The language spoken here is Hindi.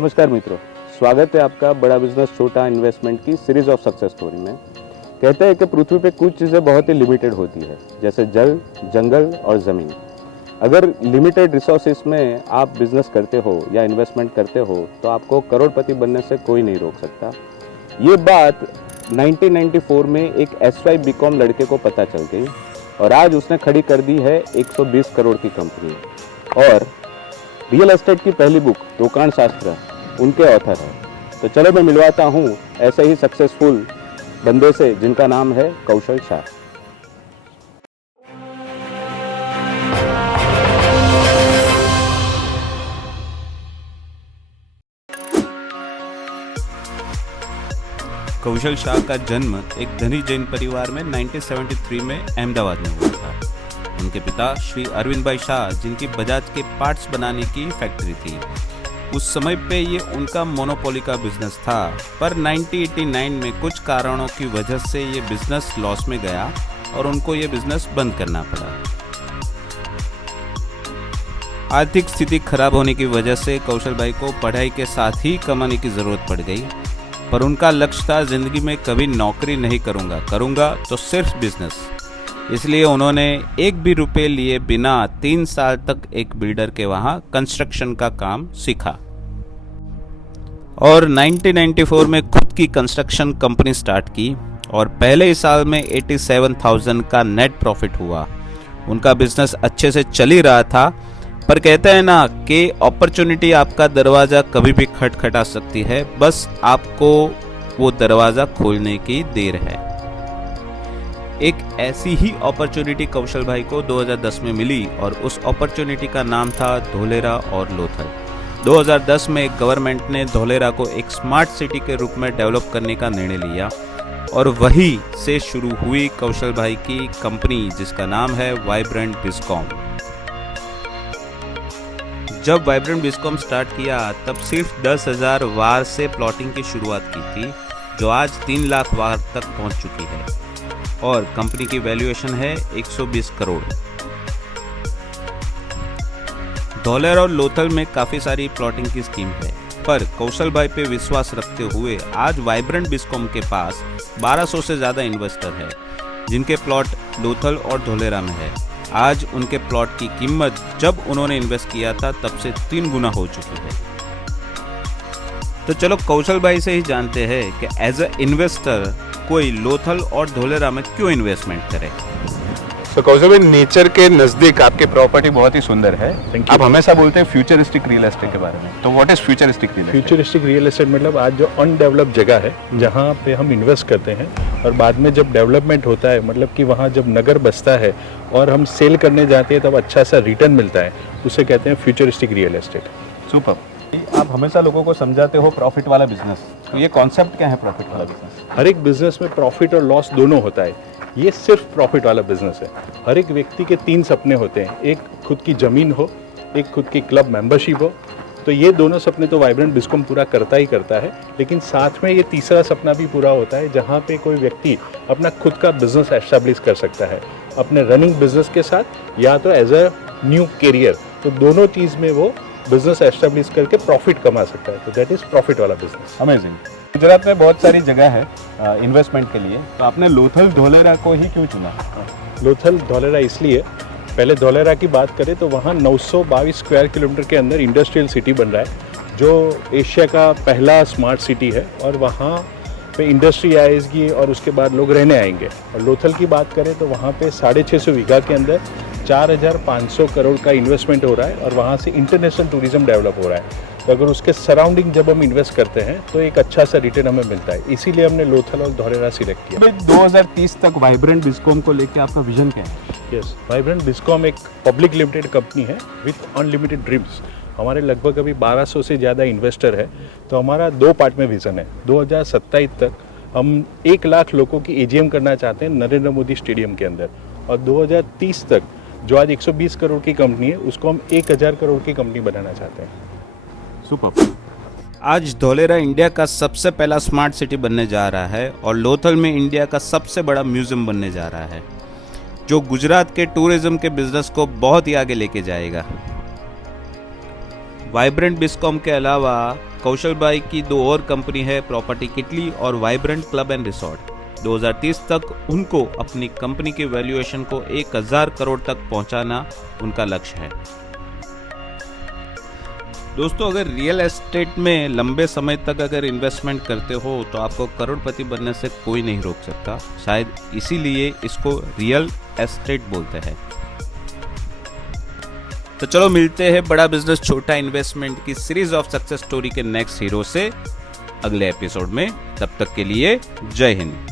नमस्कार मित्रों, स्वागत है आपका बड़ा बिजनेस छोटा इन्वेस्टमेंट की सीरीज ऑफ सक्सेस स्टोरी में। कहते हैं कि पृथ्वी पे कुछ चीज़ें बहुत ही लिमिटेड होती है, जैसे जल, जंगल और ज़मीन। अगर लिमिटेड रिसोर्सेस में आप बिजनेस करते हो या इन्वेस्टमेंट करते हो तो आपको करोड़पति बनने से कोई नहीं रोक सकता। ये बात 1994 में एक SY BCom लड़के को पता चल गई और आज उसने खड़ी कर दी है 120 करोड़ की कंपनी। और रियल एस्टेट की पहली बुक रोकाण शास्त्र उनके ऑथर है। तो चलो मैं मिलवाता हूँ ऐसे ही सक्सेसफुल बंदे से जिनका नाम है कौशल शाह। कौशल शाह का जन्म एक धनी जैन परिवार में 1973 में अहमदाबाद में हुआ था। उनके पिता श्री अरविंद भाई शाह, जिनकी बजाज के पार्ट्स बनाने की फैक्ट्री थी, उस समय पे ये उनका मोनोपोली का बिजनेस था। पर 1989 में कुछ कारणों की वजह से ये बिजनेस लॉस में गया और उनको ये बिजनेस बंद करना पड़ा। आर्थिक स्थिति खराब होने की वजह से कौशल भाई को पढ़ाई के साथ ही कमाने की जरूरत पड़ गई। पर उनका लक्ष्य था जिंदगी में कभी नौकरी नहीं करूंगा तो सिर्फ बिजनेस। इसलिए उन्होंने एक भी रुपए लिए बिना 3 साल तक एक बिल्डर के वहां कंस्ट्रक्शन का काम सीखा और 1994 में खुद की कंस्ट्रक्शन कंपनी स्टार्ट की और पहले ही साल में 87,000 का नेट प्रॉफिट हुआ। उनका बिजनेस अच्छे से चल ही रहा था, पर कहते हैं ना कि अपॉर्चुनिटी आपका दरवाजा कभी भी खटखटा सकती है, बस आपको वो दरवाजा खोलने की देर है। एक ऐसी ही अपॉर्चुनिटी कौशल भाई को 2010 में मिली और उस अपॉर्चुनिटी का नाम था धोलेरा और लोथल। 2010 में गवर्नमेंट ने धोलेरा को एक स्मार्ट सिटी के रूप में डेवलप करने का निर्णय लिया और वहीं से शुरू हुई कौशल भाई की कंपनी, जिसका नाम है वाइब्रेंट बिस्कॉम। जब वाइब्रेंट बिस्कॉम स्टार्ट किया तब सिर्फ 10,000 वार से प्लॉटिंग की शुरुआत की थी, जो आज 3 लाख वार तक पहुंच चुकी है और कंपनी की वैल्यूएशन है 120 करोड़। धोलेरा और लोथल में काफी सारी प्लॉटिंग की स्कीम है, पर कौशल भाई पे विश्वास रखते हुए आज वाइब्रेंट बिस्कॉम के पास 1200 से ज्यादा इन्वेस्टर है, जिनके प्लॉट लोथल और धोलेरा में है। आज उनके प्लॉट की कीमत जब उन्होंने इन्वेस्ट किया था तब से 3 गुना हो चुकी है। तो चलो कौशल भाई से ही जानते हैं कि एज अ इन्वेस्टर कोई लोथल और धोलेरा में क्यों इन्वेस्टमेंट करे। तो कौशल भाई, नेचर के नजदीक आपकी प्रॉपर्टी बहुत ही सुंदर है। आप हमेशा बोलते हैं फ्यूचरिस्टिक रियल एस्टेट के बारे में, तो what is futuristic real estate? Futuristic real estate मतलब आज जो अनडेवलप्ड जगह है जहाँ पे हम इन्वेस्ट करते हैं और बाद में जब डेवलपमेंट होता है, मतलब कि वहाँ जब नगर बसता है और हम सेल करने जाते हैं तब अच्छा सा रिटर्न मिलता है, उसे कहते हैं फ्यूचरिस्टिक रियल एस्टेट। सुपर। आप हमेशा लोगों को समझाते हो प्रॉफिट वाला बिजनेस, तो ये कॉन्सेप्ट क्या है प्रॉफिट वाला बिजनेस? हर एक बिजनेस में प्रॉफिट और लॉस दोनों होता है, ये सिर्फ प्रॉफिट वाला बिजनेस है। हर एक व्यक्ति के 3 सपने होते हैं, एक खुद की ज़मीन हो, एक खुद की क्लब मेंबरशिप हो। तो ये दोनों सपने तो वाइब्रेंट बिस्कॉम पूरा करता ही करता है, लेकिन साथ में ये तीसरा सपना भी पूरा होता है जहाँ पे कोई व्यक्ति अपना खुद का बिजनेस एस्टेब्लिश कर सकता है अपने रनिंग बिजनेस के साथ, या तो एज अ न्यू करियर। तो दोनों चीज़ में वो बिजनेस एस्टेब्लिश करके प्रॉफिट कमा सकता है, तो दैट इज प्रॉफिट वाला बिजनेस। अमेजिंग। गुजरात में बहुत सारी जगह है इन्वेस्टमेंट के लिए, तो आपने लोथल धोलेरा को ही क्यों चुना? लोथल धोलेरा इसलिए, पहले धोलेरा की बात करें तो वहाँ 922 स्क्वायर किलोमीटर के अंदर इंडस्ट्रियल सिटी बन रहा है, जो एशिया का पहला स्मार्ट सिटी है और वहाँ पे इंडस्ट्री आएगी और उसके बाद लोग रहने आएंगे। और लोथल की बात करें तो वहाँ पे 650 बीघा के अंदर 4,500 करोड़ का इन्वेस्टमेंट हो रहा है और वहाँ से इंटरनेशनल टूरिज्म डेवलप हो रहा है। तो अगर उसके सराउंडिंग जब हम इन्वेस्ट करते हैं तो एक अच्छा सा रिटर्न हमें मिलता है, इसीलिए हमने लोथल और धोलेरा सिलेक्ट किया। 2030 तक वाइब्रेंट बिस्कॉम को लेकर आपका विजन क्या है? यस, वाइब्रेंट बिस्कॉम एक पब्लिक लिमिटेड कंपनी है विथ अनलिमिटेड ड्रीम्स। हमारे लगभग अभी 1200 से ज़्यादा इन्वेस्टर है, तो हमारा 2 पार्ट में विज़न है। 2027 तक हम 1 लाख लोगों की AGM करना चाहते हैं नरेंद्र मोदी स्टेडियम के अंदर, और 2030 तक जो आज 120 करोड़ की कंपनी है उसको हम 1000 करोड़ की कंपनी बनाना चाहते हैं। सुपर। आज धोलेरा इंडिया का सबसे पहला स्मार्ट सिटी बनने जा रहा है और लोथल में इंडिया का सबसे बड़ा म्यूजियम बनने जा रहा है, जो गुजरात के टूरिज्म के बिजनेस को बहुत ही आगे लेके जाएगा। वाइब्रेंट बिस्कॉम के अलावा कौशल भाई की 2 और कंपनी है, प्रॉपर्टी किटली और वाइब्रेंट क्लब एंड रिसोर्ट। 2030 तक उनको अपनी कंपनी के वैल्यूएशन को 1000 करोड़ तक पहुंचाना उनका लक्ष्य है। दोस्तों, अगर रियल एस्टेट में लंबे समय तक अगर इन्वेस्टमेंट करते हो तो आपको करोड़पति बनने से कोई नहीं रोक सकता। शायद इसीलिए इसको रियल एस्टेट बोलते हैं। तो चलो मिलते हैं बड़ा बिजनेस छोटा इन्वेस्टमेंट की सीरीज ऑफ सक्सेस स्टोरी के नेक्स्ट हीरो से अगले एपिसोड में। तब तक के लिए जय हिंद।